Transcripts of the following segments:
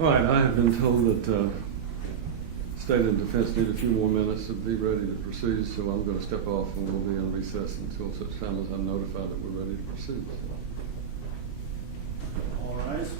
All right, I have been told that State and Defense need a few more minutes to be ready to proceed, so I'm going to step off and we'll be in recess until such time as I'm notified that we're ready to proceed. All rise.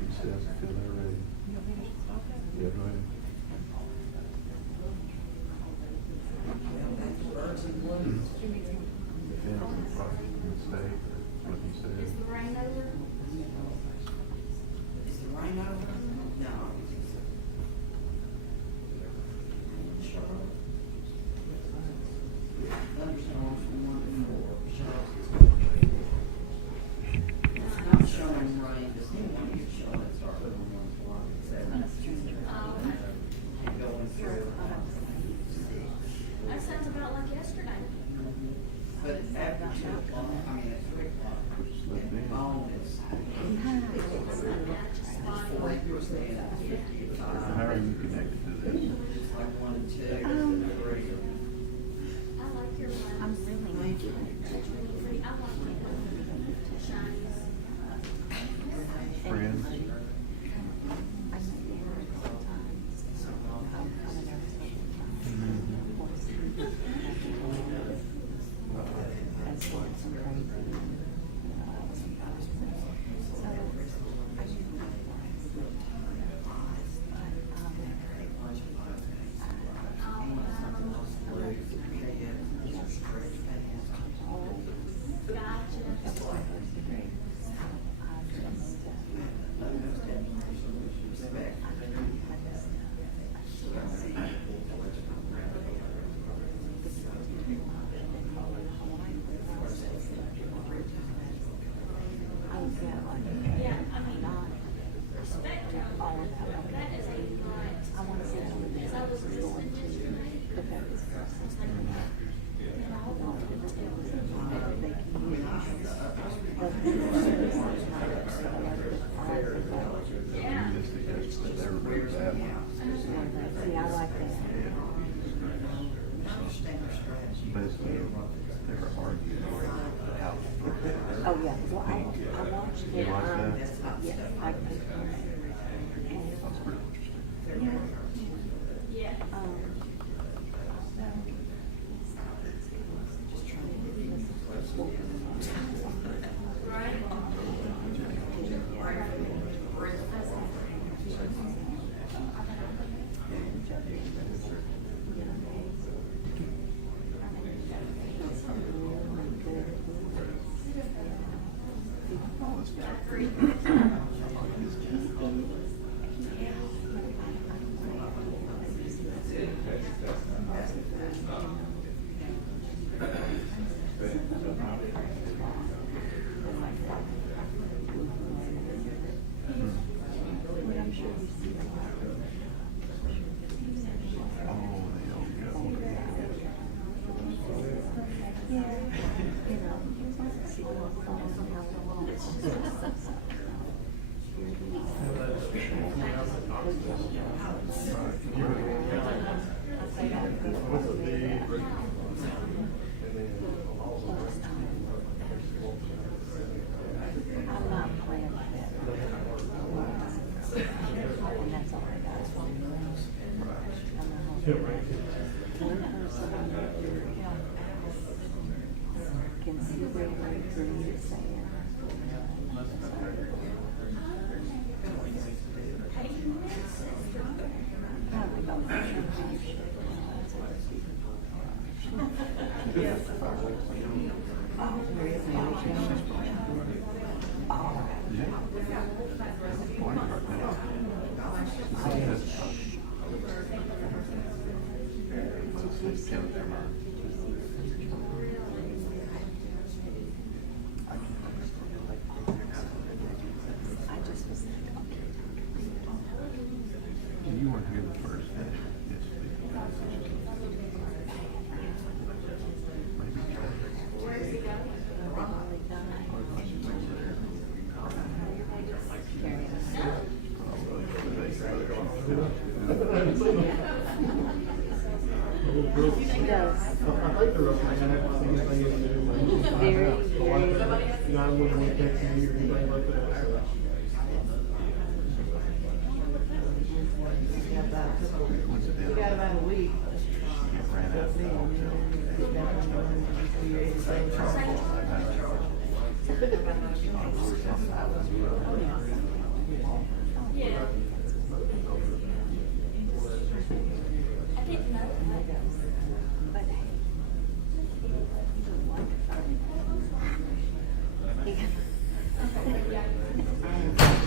Recess. Is the rain over? Is the rain over? No. Thunderstorms from 1 to 4. It's not showing rain, does anyone here show it started on 1 to 4? And going through. That sounds about like yesterday. But after 2 o'clock, I mean at 3 o'clock, and on is 40%, 55. How are you connected to this? It's like 1 and 2, and 3. I like your one. I'm feeling Thank you. It's really pretty. I like it. Shiny. Friends? I met Erika sometimes. I'm nervous and sports and crazy. Yeah, I mean, respect her. That is a lot. I want to see how it is. As I was listening yesterday, The focus I was thinking about, and I hope I can tell yeah. Everybody's that one. See, I like that. Basically, they were arguing over how. Oh, yeah. Well, I watched it. You watched that? Yes, I did. That's pretty interesting. Yeah. Right? I'm not playing like that. And that's all I got. One person can see where we're green is saying. I just was She does. I think they're okay. I haven't seen anything in the news. Very, very. 911 texting me or anything like that. So. We got about a week. Ran out of Yeah. I didn't know that. But hey, he's wonderful.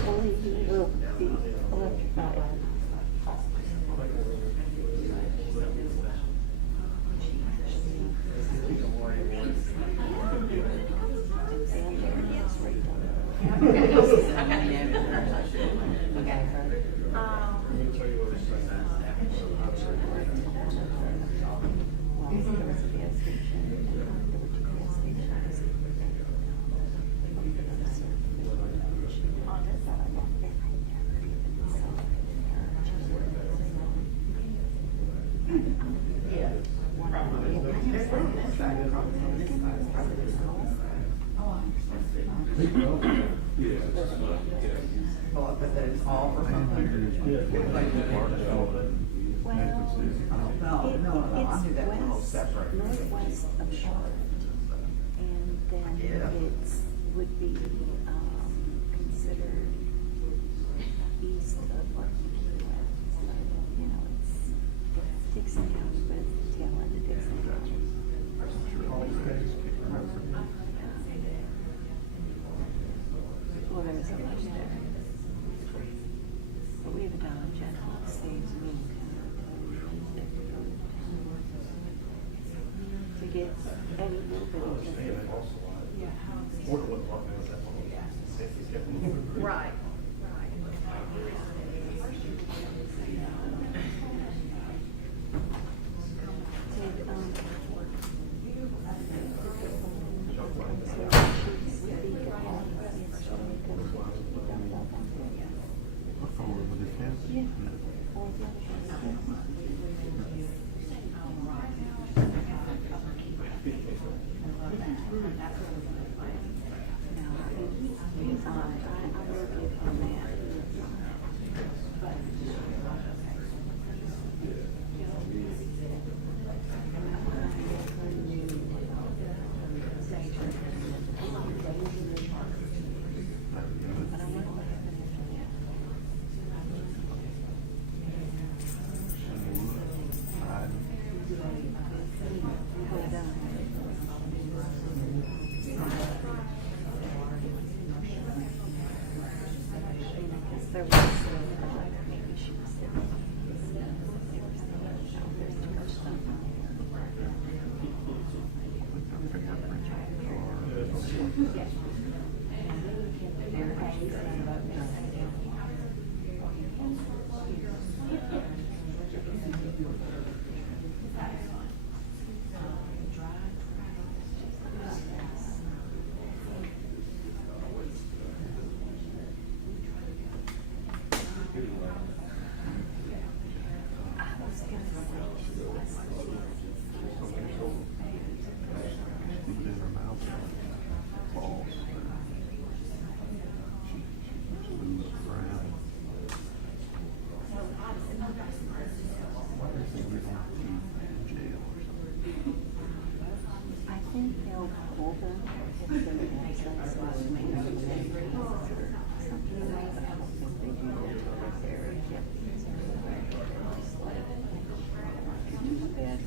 Only he will be electrified. Oh, but that it's all or something. Well, No, I knew that was a little it's separate. northwest of Charlotte, and then Yeah. it's would be considered east of Arkansas. You know, it's Dixon County, but it's the tail end of Dixon County. Well, there's a much there. But we have a Dollar General that saves me to get any little bit of Right. Yeah. Or the other he's on. I will give him that. There was maybe she was there. There's too much stuff on I think they'll hold them if they have some sort of maybe something like that. I don't think they do that to this area. Just like, do the best.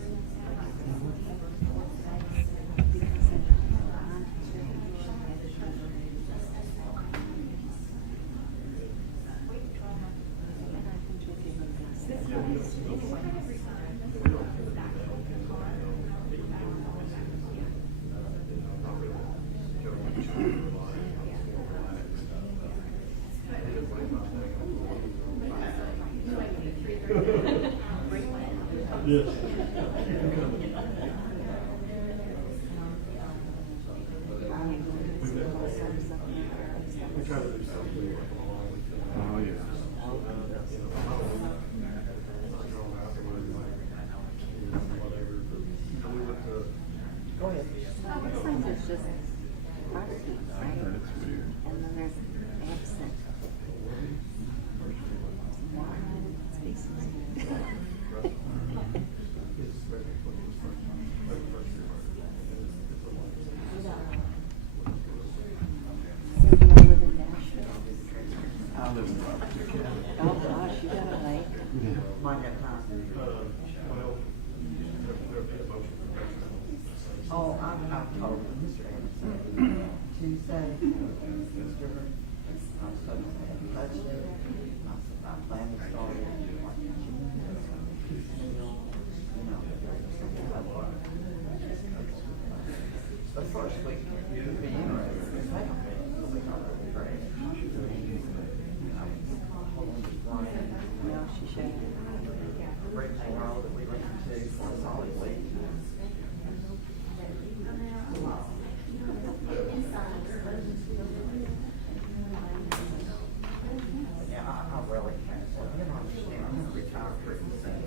Yes. We try to do something. Oh, yeah. it's just heartbeat, right? That's weird. And then there's absent. One species. You live in Nashville? I live in Robertson County. Oh gosh, you got a lake. Yeah. Might have time. Well, there'll be a motion for that. Oh, I've told Mr. Anderson Tuesday, Mr. I'm so sad, touched it. I plan to start it like June. The first week would be interesting. The second week will be great. No, she showed you. Rachel Rowe that we listened to for a solid week. Yeah, I really can't. So you don't understand. I'm gonna retire pretty soon.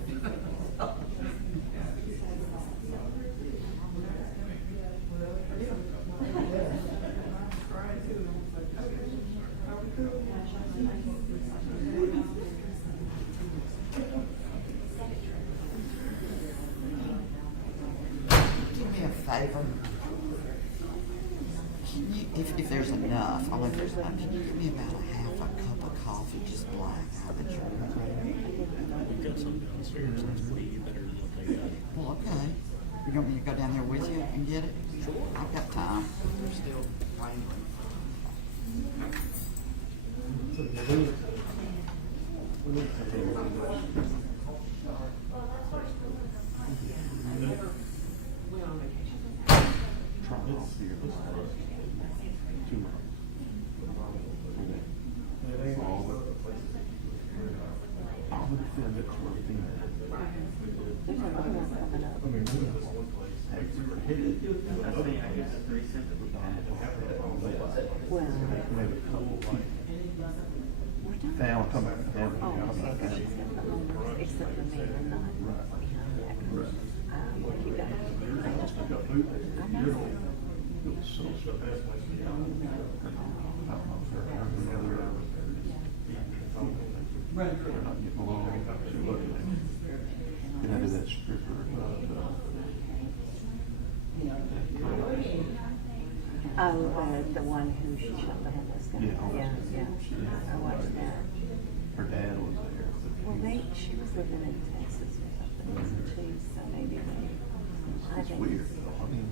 Do me a favor. Can you, if there's enough, I don't know if there's enough, can you give me about a half a cup of coffee, just black, out of the We've got some downstairs that's way better than what they got. Well, okay. You want me to go down there with you and get it? Sure. I've got time. They're still wrangling. So, yeah, we need to take a Trial here. 2 months. All the defendants were female. There's another one coming up. I mean, we have this one place. Well, Maybe a couple of we're done. Now I'm talking about them. Oh, okay, she's got the homework, except for me, I'm not behind that. You got it. I know. It was so stressful. I don't know if they're having another hour. They're not getting along. They're looking at me. And I did that stripper. Oh, the one who she shot the homeless guy. Yeah. Yeah. I watched that. Her dad was there. Well, she was living in Texas or something too, so maybe they. I It's think. weird though. I mean,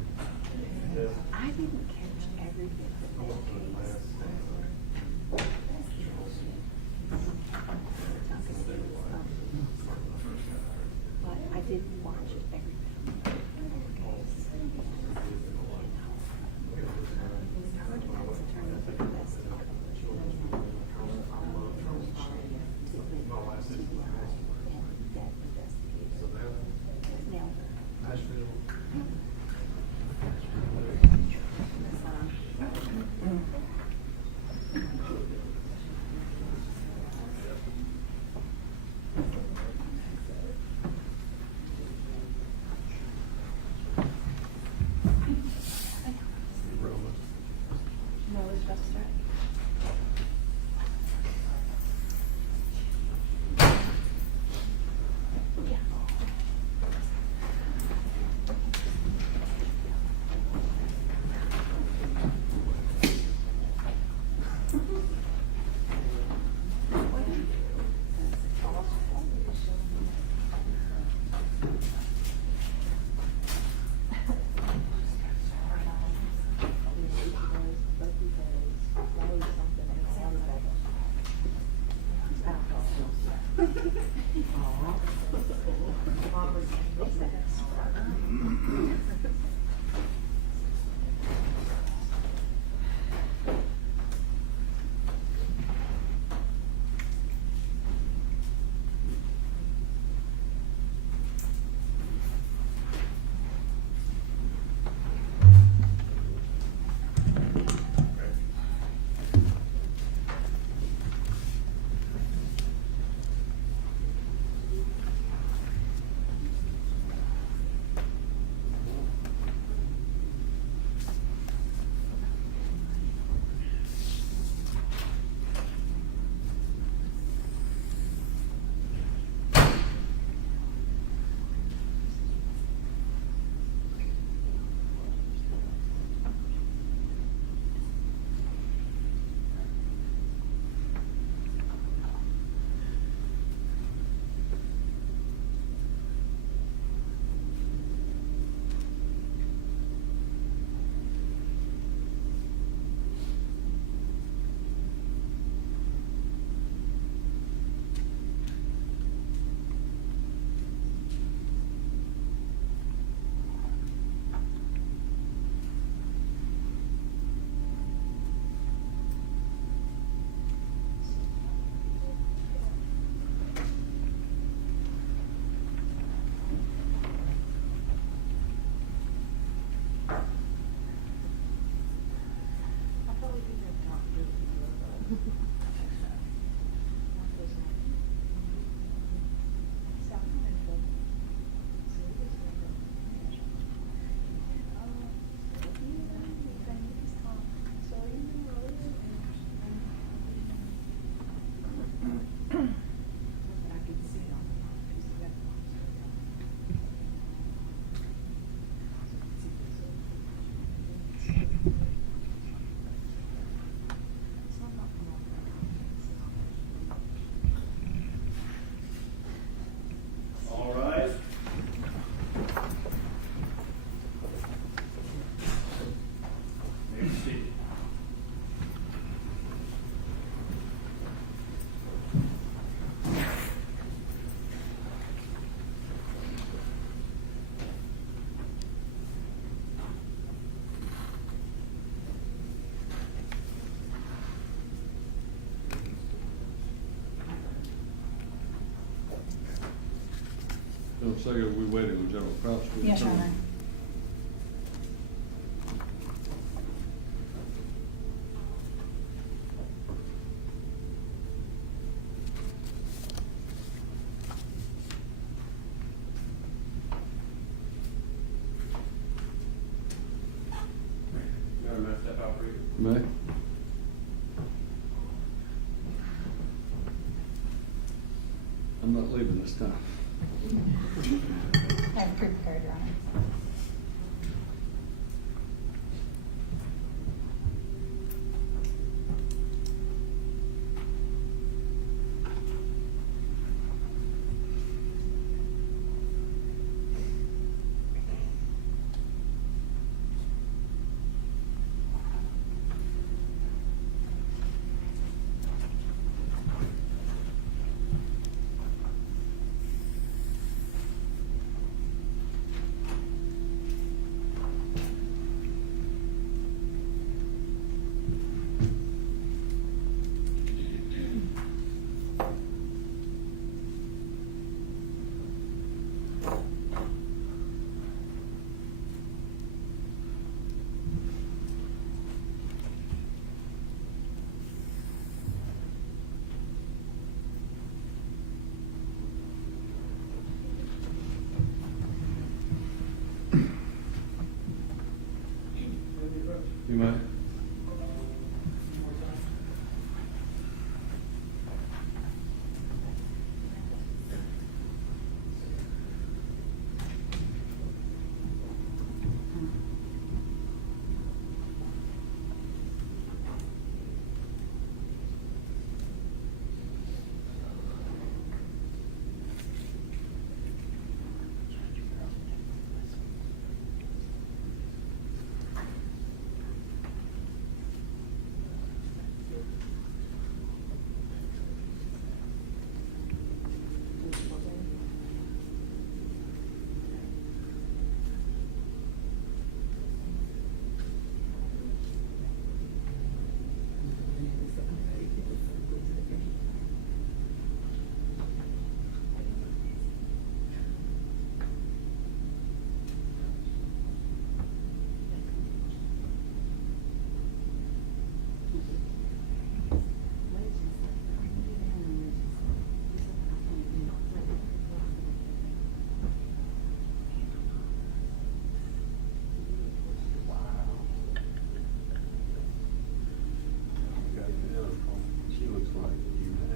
I didn't catch every bit of that case. But I didn't watch it every bit of that case. Our defense attorney did the best he could. To witness CBI and death investigators. Nailed her. Nashville. say, are we waiting on General Crouch to return? Yes, Your Honor. May? I'm not leaving this time. I have a pre-prepared, Your Honor. You may. She looks like you now.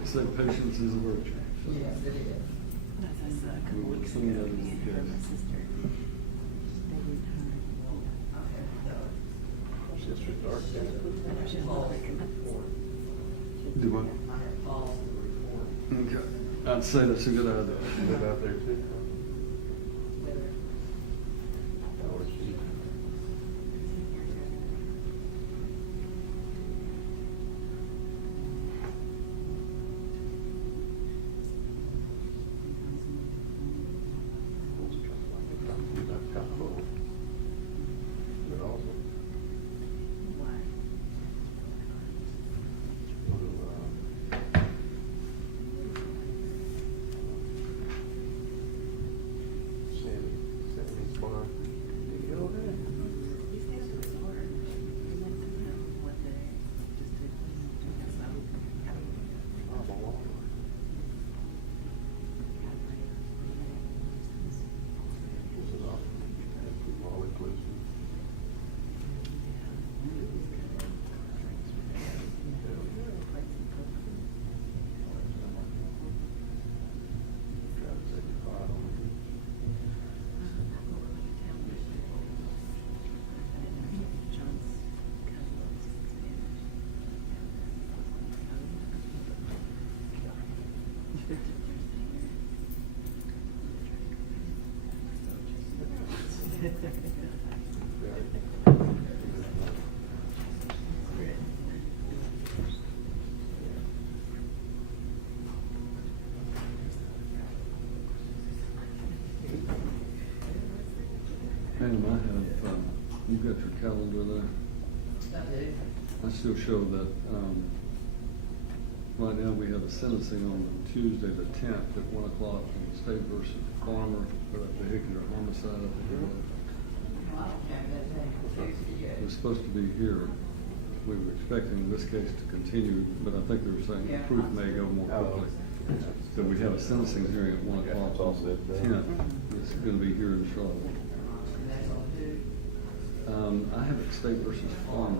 They say patience is a virtue. Yes, it is. We would assume that is the case. Sister Dark. Do what? I have Paul's report. Okay. I'd say that's a good idea. Live out there too. How is she? But also, go to, Pam, I have, you've got your calendar there. I do. I still show that, right now we have a sentencing on Tuesday the 10th at 1 o'clock on the State versus Farmer for that vehicular homicide. I think it was. It was supposed to be here. We were expecting this case to continue, but I think they were saying the proof may go more quickly. So we have a sentencing hearing at 1 o'clock on the 10th. It's going to be here in Charlotte. I have it State versus Farmer.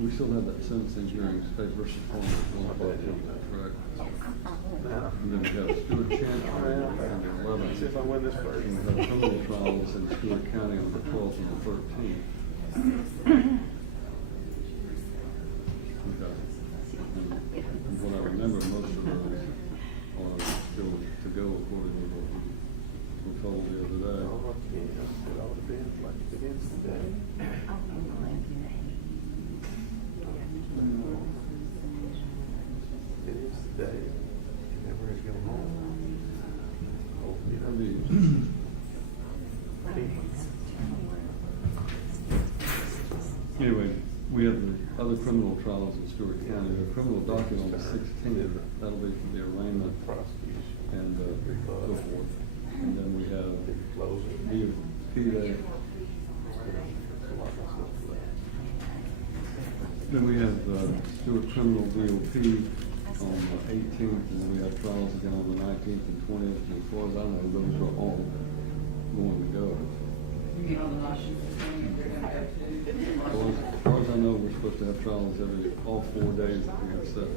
We still have that sentencing hearing, State versus Farmer, at 1 o'clock, correct? And then we have Stewart Chance on the 11th. See if I win this first. And we have criminal trials in Stewart County on the 12th and the 13th. Okay. And what I remember, most of those are still to go according to what we were told the other day. It all depends, like it is today. It is today. You never go home. Oh, you know, I mean, anyway, we have the other criminal trials in Stewart County. The criminal docket on the 16th, that'll be for the arraignment prosecution. and so forth. And then we have Closing. DOP day. Then we have Stewart criminal DOP on the 18th, and then we have trials again on the 19th and 20th. And as far as I know, those are all going to go. As far as I know, we're supposed to have trials all 4 days that we have set.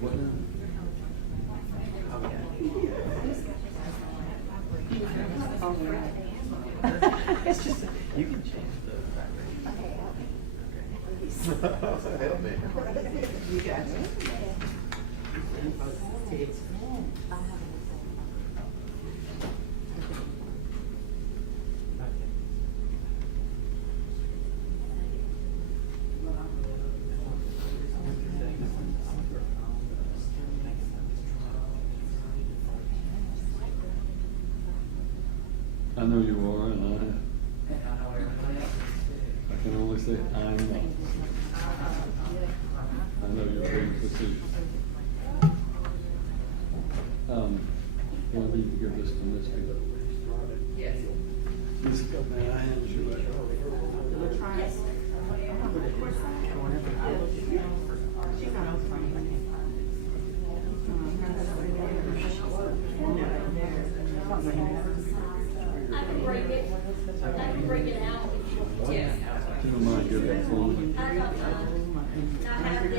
What now? It's just, You can change the fact Hell, man. You got it. I know you are, and I can only say I'm not. I know you're very facetious. Want me to give this to Misty? Yes. Misty, may I hand you that? I can break it. I can break it out. Yes. You don't mind giving it for me? I don't know. I have not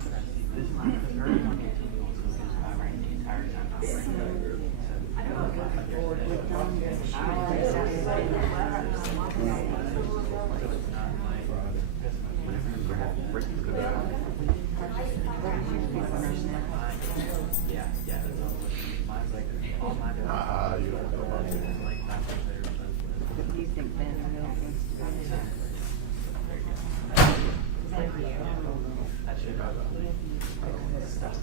that I've seen this one, but very one continues the entire time. Yeah, that's all. Mine's like, all mine do. You don't know about it. It's like not much there, but. do you think Ben will? That should probably stop.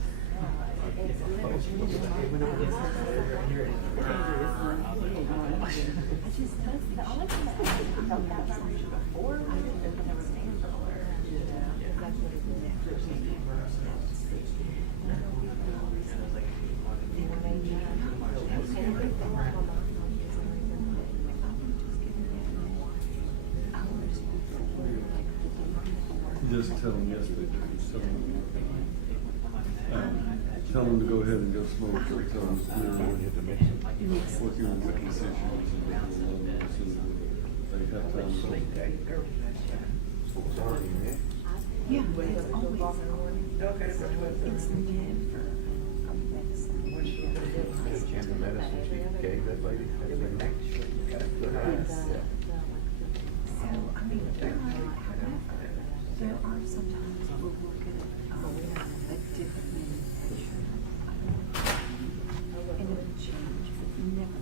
The only thing that I felt that before was that there was an angel or that's what it Just tell them yesterday. Just tell them to go ahead and go smoke. Or tell them what your witness issues and what your love is, and they have time to go. Sorry, man. Yeah, it's always, it's never a Can the medicine she gave that lady? So, I mean, there are sometimes we'll look at a different manufacturer. And it would change, but never.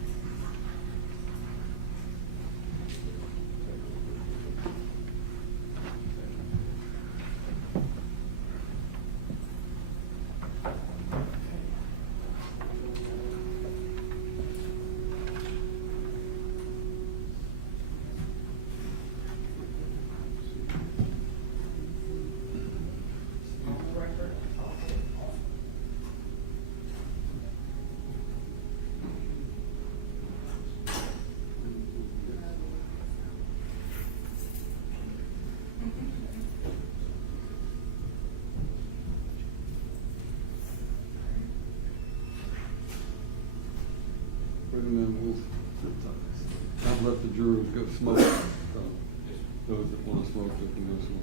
We'll, I've let the jurors go smoke, so those that want to smoke, they can go smoke.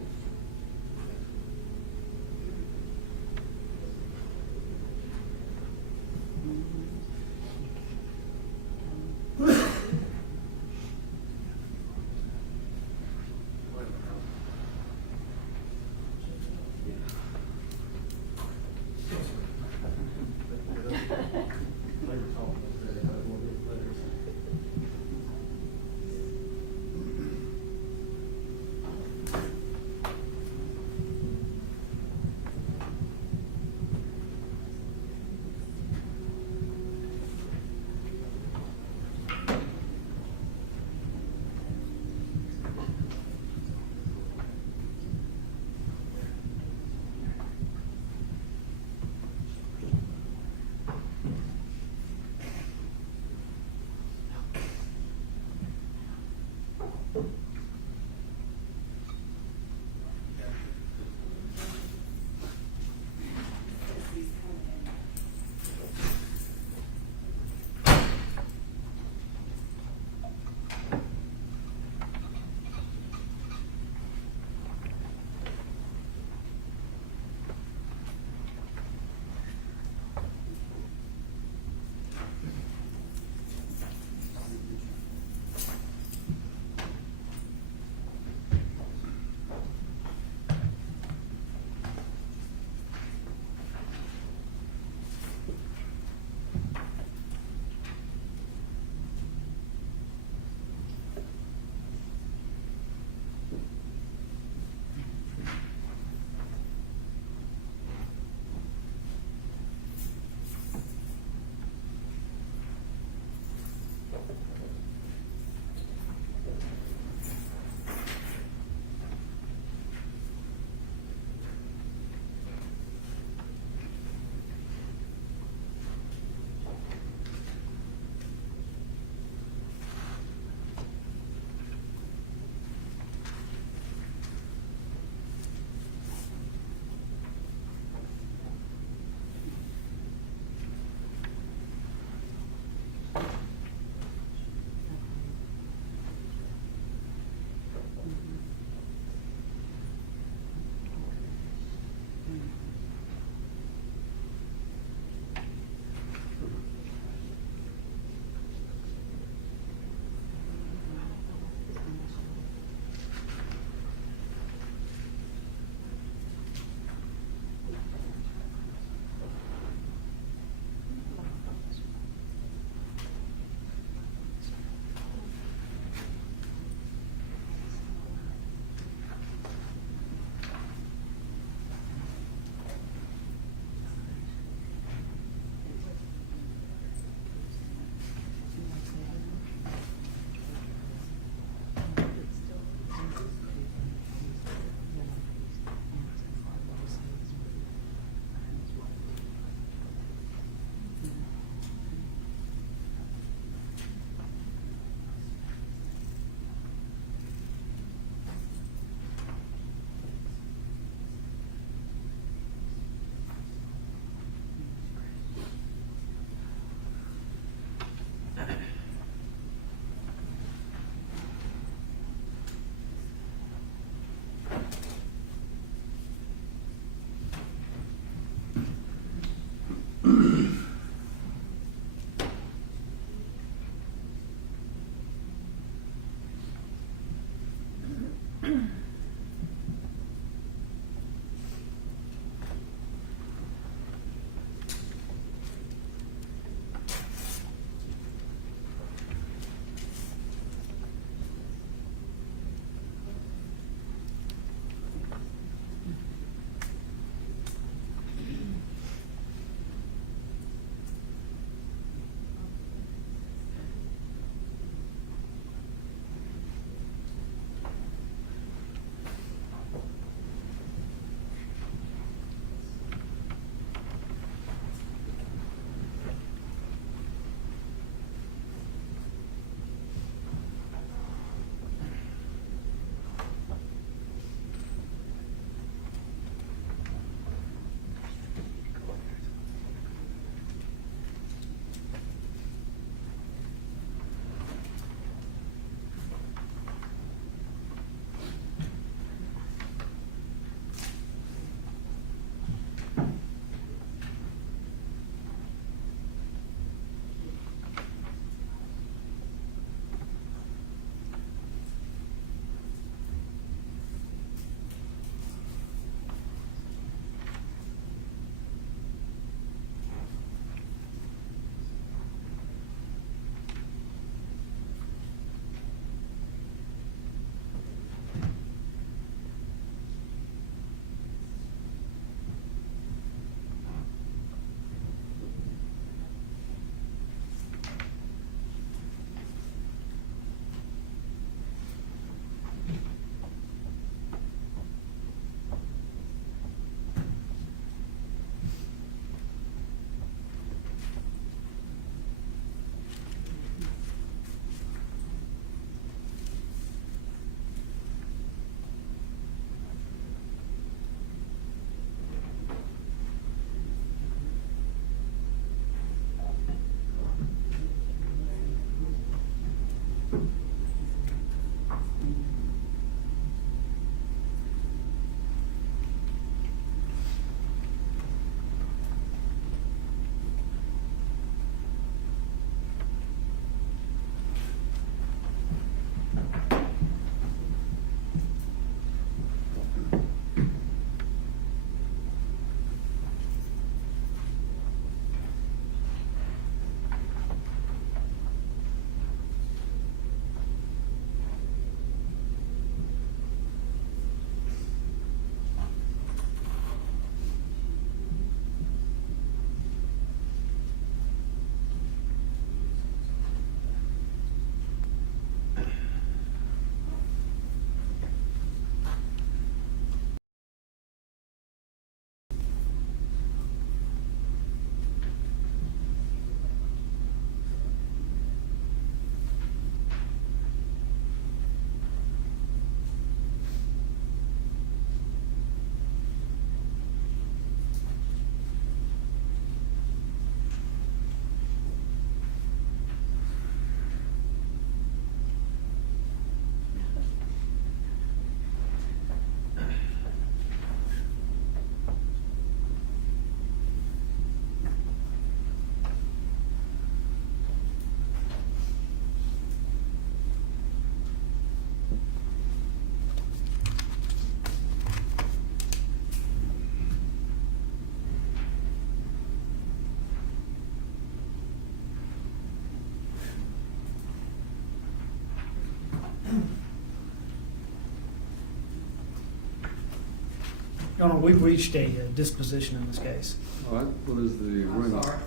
No, we've reached a disposition in this case. All right, what is the agreement? sorry.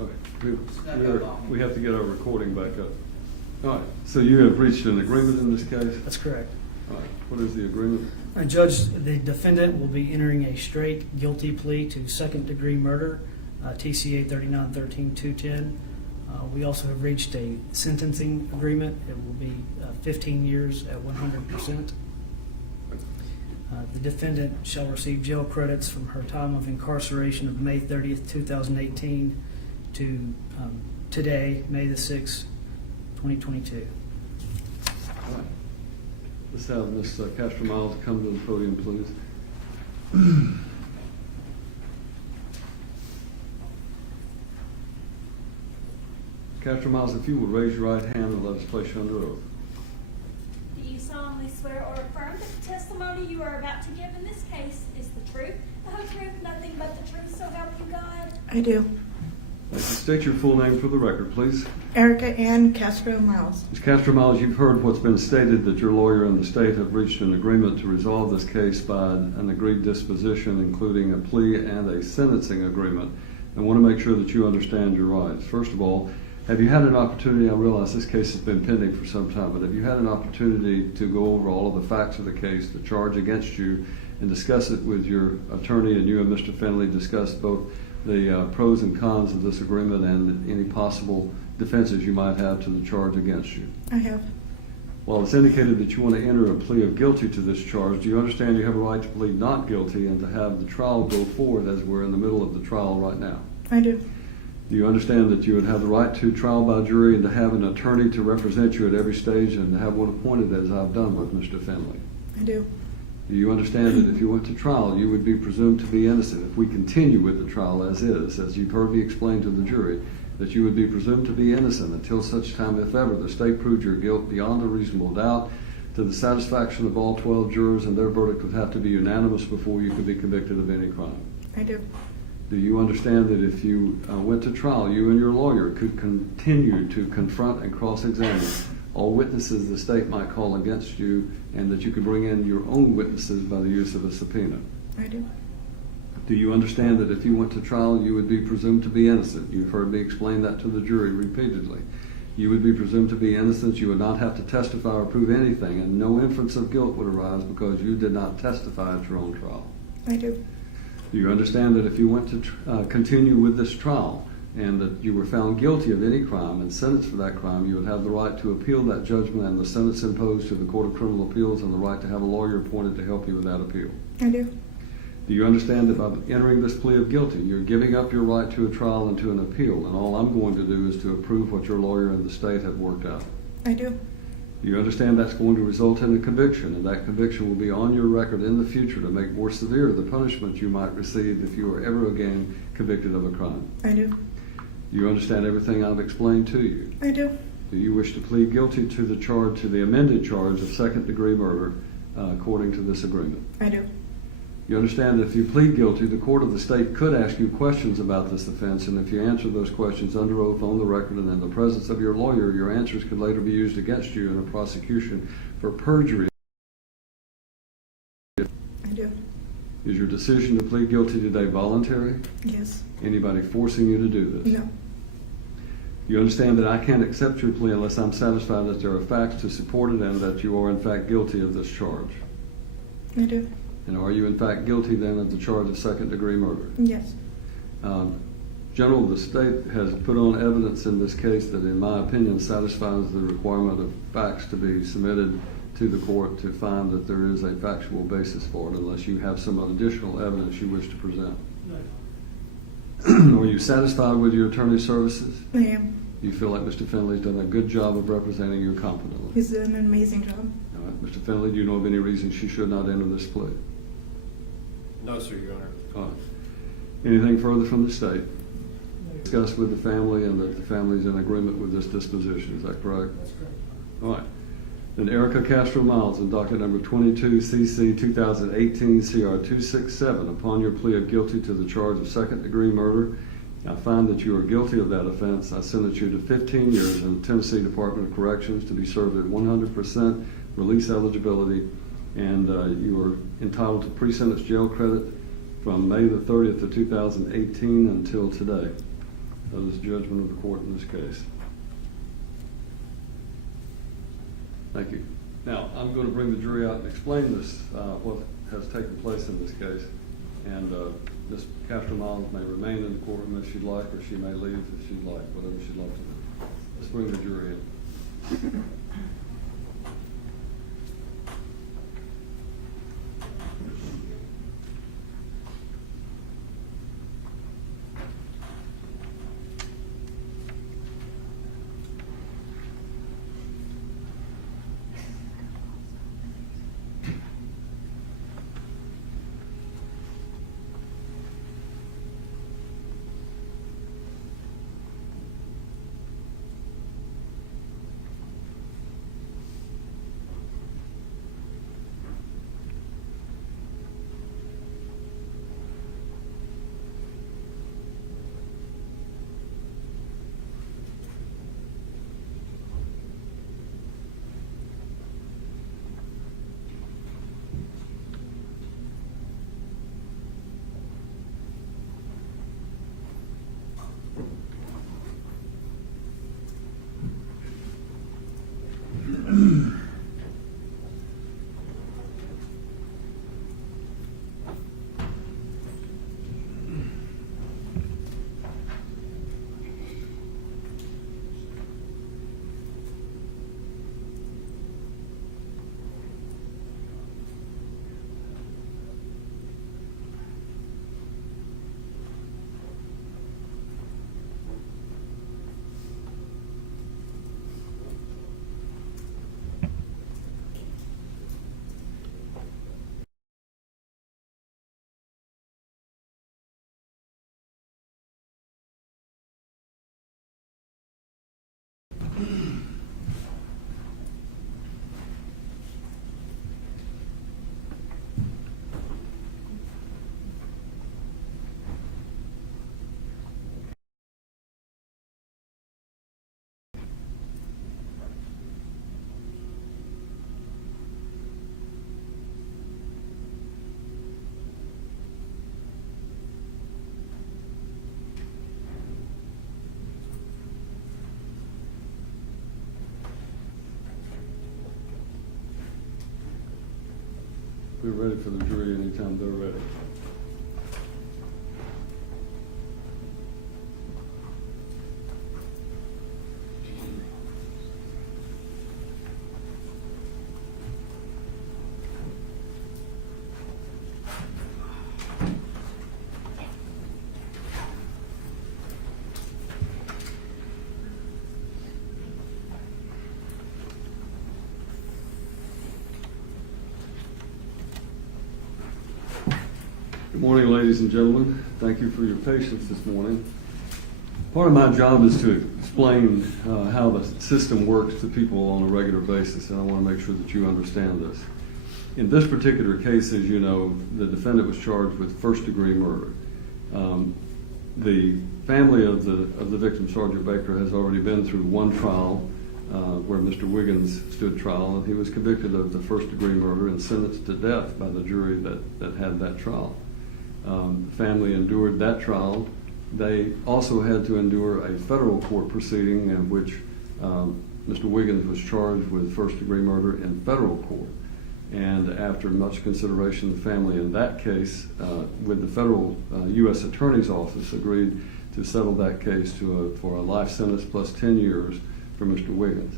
Okay, we have to get our recording back up. All right, so you have reached an agreement in this case? That's correct. All right, what is the agreement? Judge, the defendant will be entering a straight guilty plea to second-degree murder, TCA 39-13-210. We also have reached a sentencing agreement. It will be 15 years at 100%. The defendant shall receive jail credits from her time of incarceration of May 30th, 2018 to today, May the 6th, 2022. All right. Let's have Ms. Castro-Miles come to the podium, please. Castro-Miles, if you would raise your right hand and let us place you under oath. Do you solemnly swear or affirm that the testimony you are about to give in this case is the truth, the whole truth, nothing but the truth, so help you God? I do. State your full name for the record, please. Erika and Castro-Miles. Ms. Castro-Miles, you've heard what's been stated, that your lawyer and the state have reached an agreement to resolve this case by an agreed disposition, including a plea and a sentencing agreement. I want to make sure that you understand your rights. First of all, have you had an opportunity, I realize this case has been pending for some time, but have you had an opportunity to go over all of the facts of the case, the charge against you, and discuss it with your attorney, and you and Mr. Finley discuss both the pros and cons of this agreement and any possible defenses you might have to the charge against you? I have. Well, it's indicated that you want to enter a plea of guilty to this charge. Do you understand you have a right to plead not guilty and to have the trial go forward as we're in the middle of the trial right now? I do. Do you understand that you would have the right to trial by jury and to have an attorney to represent you at every stage and to have one appointed, as I've done with Mr. Finley? I do. Do you understand that if you went to trial, you would be presumed to be innocent? If we continue with the trial as is, as you've heard me explain to the jury, that you would be presumed to be innocent until such time, if ever, the state proved your guilt beyond a reasonable doubt to the satisfaction of all 12 jurors, and their verdict would have to be unanimous before you could be convicted of any crime. I do. Do you understand that if you went to trial, you and your lawyer could continue to confront and cross-examine all witnesses the state might call against you, and that you could bring in your own witnesses by the use of a subpoena? I do. Do you understand that if you went to trial, you would be presumed to be innocent? You've heard me explain that to the jury repeatedly. You would be presumed to be innocent. You would not have to testify or prove anything, and no inference of guilt would arise because you did not testify at your own trial. I do. Do you understand that if you went to continue with this trial and that you were found guilty of any crime and sentenced for that crime, you would have the right to appeal that judgment and the sentence imposed to the Court of Criminal Appeals, and the right to have a lawyer appointed to help you with that appeal? I do. Do you understand that by entering this plea of guilty, you're giving up your right to a trial and to an appeal, and all I'm going to do is to approve what your lawyer and the state have worked out? I do. Do you understand that's going to result in a conviction, and that conviction will be on your record in the future to make more severe the punishment you might receive if you are ever again convicted of a crime? I do. Do you understand everything I've explained to you? I do. Do you wish to plead guilty to the charge, to the amended charge of second-degree murder, according to this agreement? I do. You understand that if you plead guilty, the court of the state could ask you questions about this offense, and if you answer those questions under oath on the record and in the presence of your lawyer, your answers could later be used against you in a prosecution for perjury. I do. Is your decision to plead guilty today voluntary? Yes. Anybody forcing you to do this? No. You understand that I can't accept your plea unless I'm satisfied that there are facts to support it and that you are in fact guilty of this charge? I do. And are you in fact guilty then of the charge of second-degree murder? Yes. General, the state has put on evidence in this case that, in my opinion, satisfies the requirement of facts to be submitted to the court to find that there is a factual basis for it, unless you have some additional evidence you wish to present. Are you satisfied with your attorney's services? I am. You feel like Mr. Finley's done a good job of representing you competently? He's doing an amazing job. All right. Mr. Finley, do you know of any reason she should not enter this plea? No, sir, Your Honor. All right. Anything further from the state? Discussed with the family and that the family's in agreement with this disposition. Is that correct? That's correct. All right. Then Erika Castro-Miles in docket number 22 CC 2018 CR 267, upon your plea of guilty to the charge of second-degree murder, I find that you are guilty of that offense. I sentence you to 15 years in the Tennessee Department of Corrections to be served at 100% release eligibility, and you are entitled to pre-sentence jail credit from May the 30th of 2018 until today. That is the judgment of the court in this case. Thank you. Now, I'm going to bring the jury out and explain this, what has taken place in this case. And Ms. Castro-Miles may remain in the courtroom if she'd like, or she may leave if she'd like, whatever she'd like to do. Let's bring the jury in. We're ready for the jury anytime they're ready. Good morning, ladies and gentlemen. Thank you for your patience this morning. Part of my job is to explain how the system works to people on a regular basis, and I want to make sure that you understand this. In this particular case, as you know, the defendant was charged with first-degree murder. The family of the victim, Sergeant Baker, has already been through one trial where Mr. Wiggins stood trial, and he was convicted of the first-degree murder and sentenced to death by the jury that had that trial. The family endured that trial. They also had to endure a federal court proceeding in which Mr. Wiggins was charged with first-degree murder in federal court. And after much consideration, the family in that case, with the federal U.S. Attorney's Office, agreed to settle that case for a life sentence plus 10 years for Mr. Wiggins.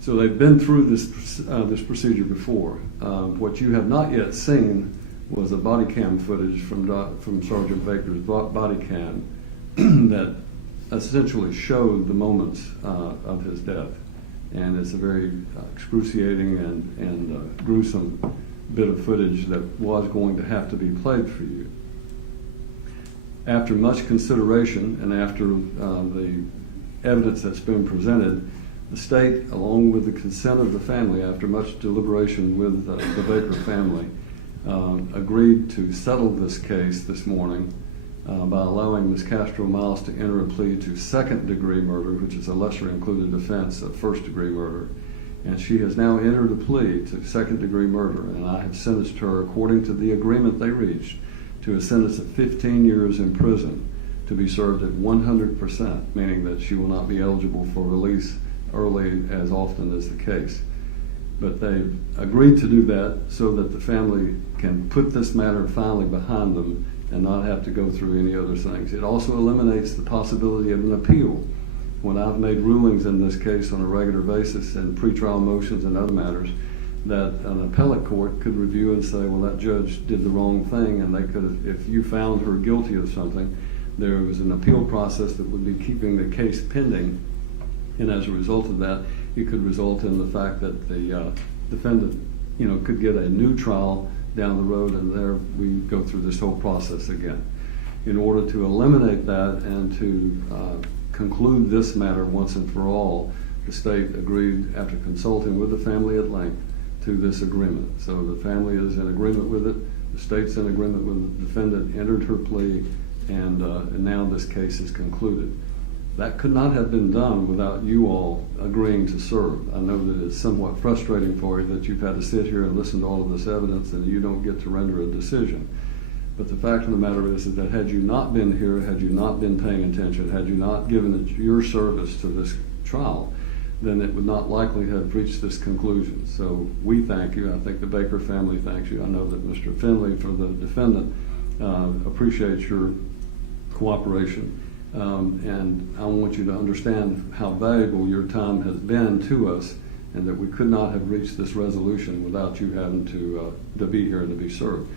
So they've been through this procedure before. What you have not yet seen was a body cam footage from Sergeant Baker's body cam that essentially showed the moments of his death. And it's a very excruciating and gruesome bit of footage that was going to have to be played for you. After much consideration and after the evidence that's been presented, the state, along with the consent of the family, after much deliberation with the Baker family, agreed to settle this case this morning by allowing Ms. Castro-Miles to enter a plea to second-degree murder, which is a lesser included offense of first-degree murder, And she has now entered a plea to second-degree murder, and I have sentenced her, according to the agreement they reached, to a sentence of 15 years in prison to be served at 100%, meaning that she will not be eligible for release early as often is the case. But they've agreed to do that so that the family can put this matter finally behind them and not have to go through any other things. It also eliminates the possibility of an appeal. When I've made rulings in this case on a regular basis and pretrial motions and other matters, that an appellate court could review and say, well, that judge did the wrong thing, and they could, if you found her guilty of something, there was an appeal process that would be keeping the case pending, and as a result of that, it could result in the fact that the defendant, could get a new trial down the road, and there we go through this whole process again. In order to eliminate that and to conclude this matter once and for all, the state agreed, after consulting with the family at length, to this agreement. So the family is in agreement with it, the state's in agreement with the defendant, entered her plea, and now this case is concluded. That could not have been done without you all agreeing to serve. I know that it's somewhat frustrating for you that you've had to sit here and listen to all of this evidence and you don't get to render a decision. But the fact of the matter is that had you not been here, had you not been paying attention, had you not given it your service to this trial, then it would not likely have reached this conclusion. So we thank you. I think the Baker family thanks you. I know that Mr. Finley, for the defendant, appreciates your cooperation. And I want you to understand how valuable your time has been to us, and that we could not have reached this resolution without you having to be here and to be served.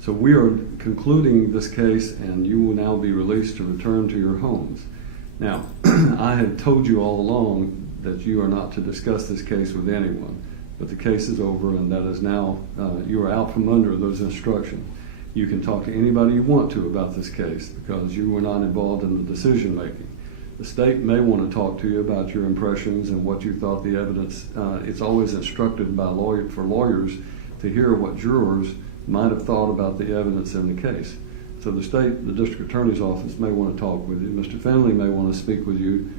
So we are concluding this case, and you will now be released to return to your homes. Now, I had told you all along that you are not to discuss this case with anyone, but the case is over, and that is now, you are out from under those instructions. You can talk to anybody you want to about this case because you were not involved in the decision making. The state may want to talk to you about your impressions and what you thought the evidence. It's always instructive for lawyers to hear what jurors might have thought about the evidence in the case. So the state, the district attorney's office may want to talk with you. Mr. Finley may want to speak with you.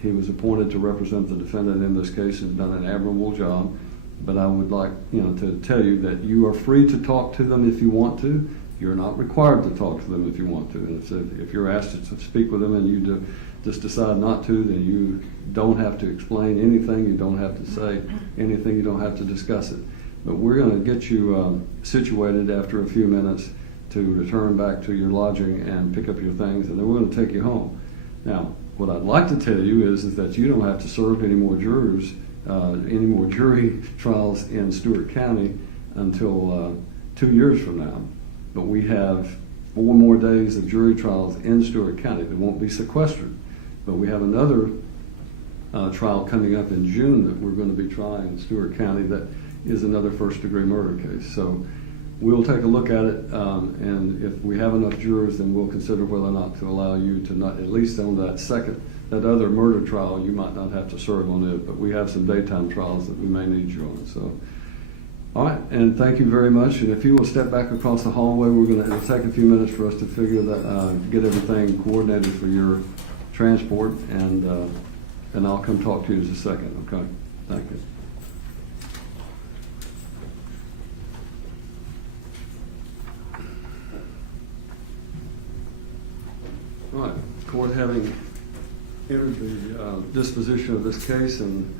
He was appointed to represent the defendant in this case and done an admirable job. But I would like to tell you that you are free to talk to them if you want to. You're not required to talk to them if you want to. And if you're asked to speak with them and you just decide not to, then you don't have to explain anything. You don't have to say anything. You don't have to discuss it. But we're going to get you situated after a few minutes to return back to your lodging and pick up your things, and then we're going to take you home. Now, what I'd like to tell you is that you don't have to serve any more jurors, any more jury trials in Stewart County until 2 years from now. But we have 4 more days of jury trials in Stewart County that won't be sequestered. But we have another trial coming up in June that we're going to be trying in Stewart County that is another first-degree murder case. So we'll take a look at it, and if we have enough jurors, then we'll consider whether or not to allow you to not, at least on that other murder trial, you might not have to serve on it, but we have some daytime trials that we may need you on. So, all right, and thank you very much. And if you will step back across the hallway, it'll take a few minutes for us to figure that, get everything coordinated for your transport, and I'll come talk to you in a second. Okay, thank you. All right, court having entered the disposition of this case and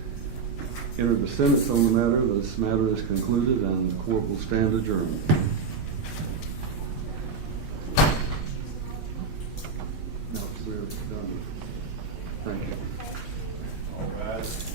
entered the sentence on the matter, this matter is concluded and the court will stand adjourned. No, we're done. Thank you. All rise.